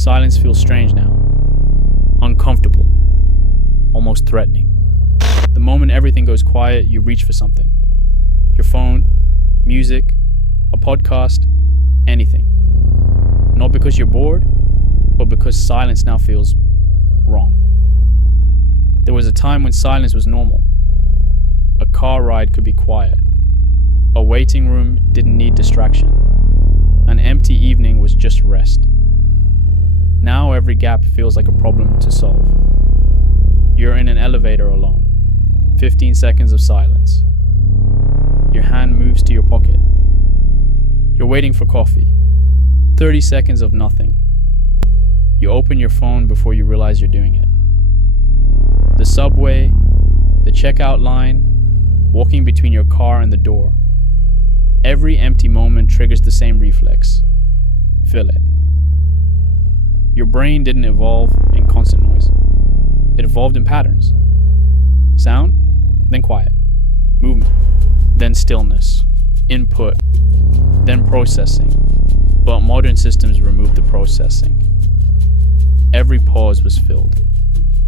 Silence feels strange now. Uncomfortable. Almost threatening. The moment everything goes quiet, you reach for something. Your phone, music, a podcast, anything. Not because you're bored, but because silence now feels wrong. There was a time when silence was normal. A car ride could be quiet. A waiting room didn't need distraction. An empty evening was just rest. Now every gap feels like a problem to solve. You're in an elevator alone. 15 seconds of silence. Your hand moves to your pocket. You're waiting for coffee. 30 seconds of nothing. You open your phone before you realize you're doing it. The subway, the checkout line, walking between your car and the door. Every empty moment triggers the same reflex. Fill it. Your brain didn't evolve in constant noise. It evolved in patterns. Sound, then quiet. Movement, then stillness. Input, then processing. But modern systems remove the processing. Every pause was filled.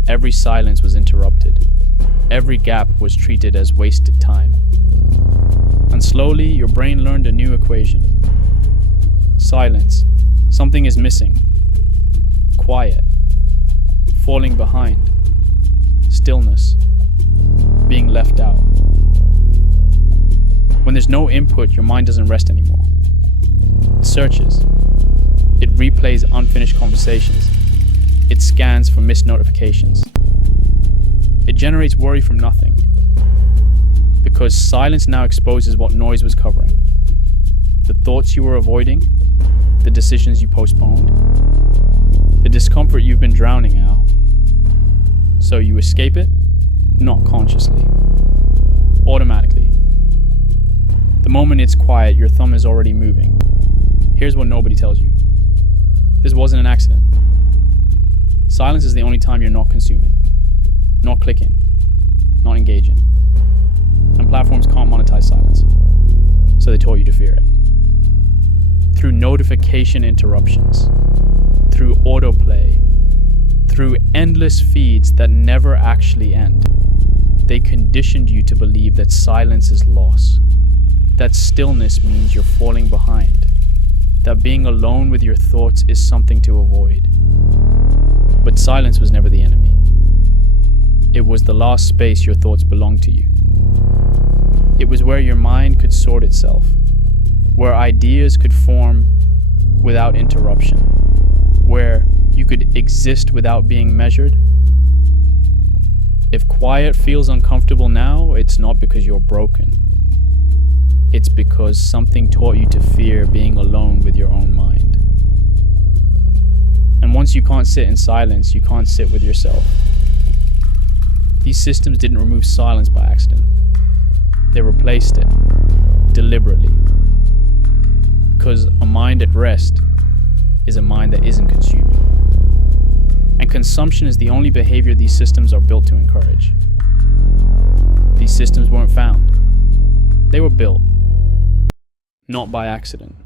Every silence was interrupted. Every gap was treated as wasted time. And slowly, your brain learned a new equation. Silence. Something is missing. Quiet. Falling behind. Stillness. Being left out. When there's no input, your mind doesn't rest anymore. It searches. It replays unfinished conversations. It scans for missed notifications. It generates worry from nothing. Because silence now exposes what noise was covering. The thoughts you were avoiding, the decisions you postponed, the discomfort you've been drowning out. So you escape it, not consciously, automatically. The moment it's quiet, your thumb is already moving. Here's what nobody tells you. This wasn't an accident. Silence is the only time you're not consuming, not clicking, not engaging. And platforms can't monetize silence, so they taught you to fear it. Through notification interruptions, through autoplay, through endless feeds that never actually end, they conditioned you to believe that silence is loss, that stillness means you're falling behind, that being alone with your thoughts is something to avoid. But silence was never the enemy. It was the last space your thoughts belonged to you. It was where your mind could sort itself, where ideas could form without interruption, where you could exist without being measured. If quiet feels uncomfortable now, it's not because you're broken. It's because something taught you to fear being alone with your own mind. And once you can't sit in silence, you can't sit with yourself. These systems didn't remove silence by accident. They replaced it, deliberately. Because a mind at rest is a mind that isn't consuming. And consumption is the only behavior these systems are built to encourage. These systems weren't found. They were built, not by accident.